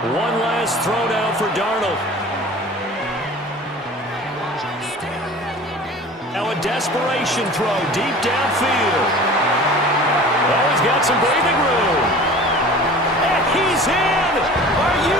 One last throw down for Darnold. Now a desperation throw deep downfield. Oh, he's got some breathing room. And he's in! Are you